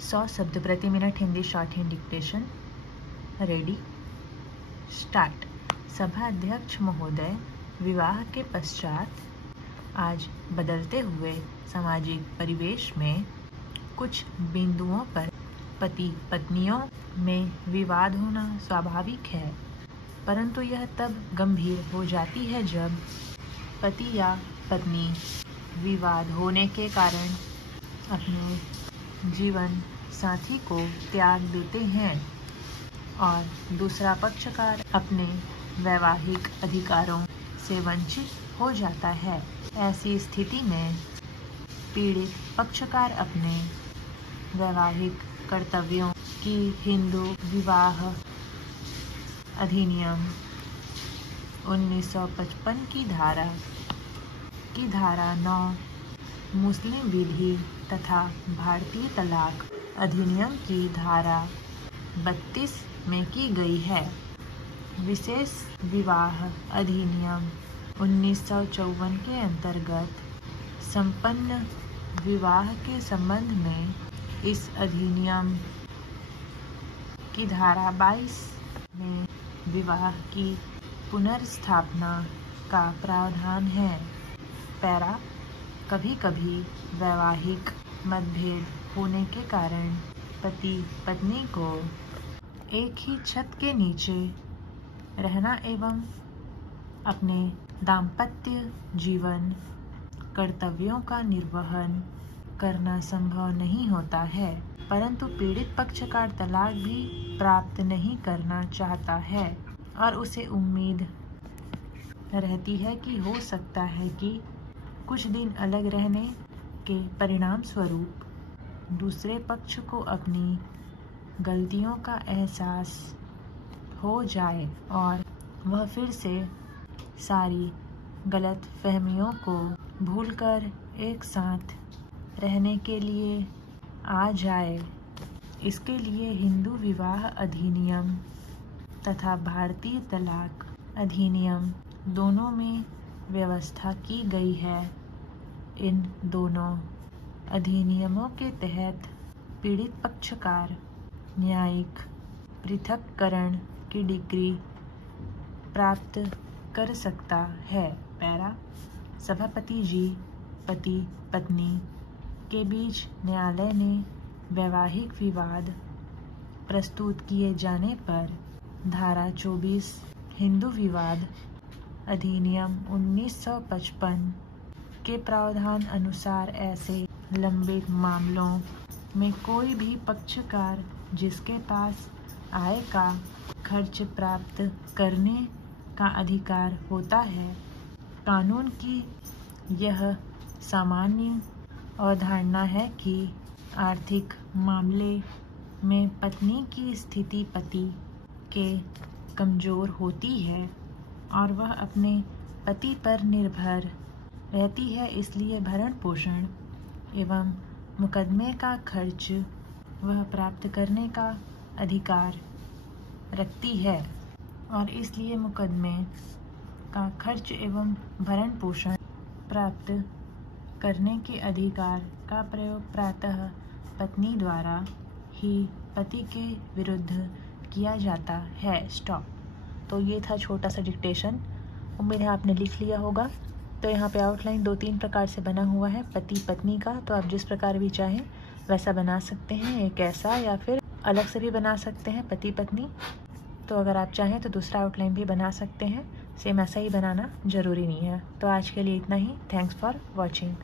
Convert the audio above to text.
100 शब्द प्रति minute Hindi short hand dictation. Ready, start. सभा अध्यक्ष महोदय, विवाह के पश्चात आज बदलते हुए सामाजिक परिवेश में कुछ बिंदुओं पर पति पत्नियों में विवाद होना स्वाभाविक है, परंतु यह तब गंभीर हो जाती है जब पति या पत्नी विवाद होने के कारण अपने जीवन साथी को त्याग देते हैं और दूसरा पक्षकार अपने वैवाहिक अधिकारों से वंचित हो जाता है। ऐसी स्थिति में पीड़ित पक्षकार अपने वैवाहिक कर्तव्यों की हिंदू विवाह अधिनियम 1955 की धारा 9, मुस्लिम विधि तथा भारतीय तलाक अधिनियम की धारा 32 में की गई है। विशेष विवाह अधिनियम 1954 के अंतर्गत संपन्न विवाह के संबंध में इस अधिनियम की धारा 22 में विवाह की पुनर्स्थापना का प्रावधान है। पैरा, कभी कभी वैवाहिक मतभेद होने के कारण पति पत्नी को एक ही छत के नीचे रहना एवं अपने दाम्पत्य जीवन कर्तव्यों का निर्वहन करना संभव नहीं होता है, परंतु पीड़ित पक्षकार तलाक भी प्राप्त नहीं करना चाहता है और उसे उम्मीद रहती है कि हो सकता है कि कुछ दिन अलग रहने के परिणाम स्वरूप दूसरे पक्ष को अपनी गलतियों का एहसास हो जाए और वह फिर से सारी गलत फहमियों को भूलकर एक साथ रहने के लिए आ जाए। इसके लिए हिंदू विवाह अधिनियम तथा भारतीय तलाक अधिनियम दोनों में व्यवस्था की गई है। इन दोनों अधिनियमों के तहत पीड़ित पक्षकार न्यायिक पृथक्करण की डिग्री प्राप्त कर सकता है। पैरा, सभापति जी, पति पत्नी के बीच न्यायालय ने वैवाहिक विवाद प्रस्तुत किए जाने पर धारा 24 हिंदू विवाद अधिनियम 1955 के प्रावधान अनुसार ऐसे लंबित मामलों में कोई भी पक्षकार जिसके पास आय का खर्च प्राप्त करने का अधिकार होता है, कानून की यह सामान्य अवधारणा है कि आर्थिक मामले में पत्नी की स्थिति पति के कमजोर होती है और वह अपने पति पर निर्भर रहती है, इसलिए भरण पोषण एवं मुकदमे का खर्च वह प्राप्त करने का अधिकार रखती है और इसलिए मुकदमे का खर्च एवं भरण पोषण प्राप्त करने के अधिकार का प्रयोग प्रातः पत्नी द्वारा ही पति के विरुद्ध किया जाता है। स्टॉप। तो ये था छोटा सा डिक्टेशन, उम्मीद है आपने लिख लिया होगा। तो यहाँ पे आउटलाइन 2-3 प्रकार से बना हुआ है पति पत्नी का, तो आप जिस प्रकार भी चाहें वैसा बना सकते हैं, एक ऐसा या फिर अलग से भी बना सकते हैं पति पत्नी। तो अगर आप चाहें तो दूसरा आउटलाइन भी बना सकते हैं, सेम ऐसा ही बनाना ज़रूरी नहीं है। तो आज के लिए इतना ही। Thanks for watching.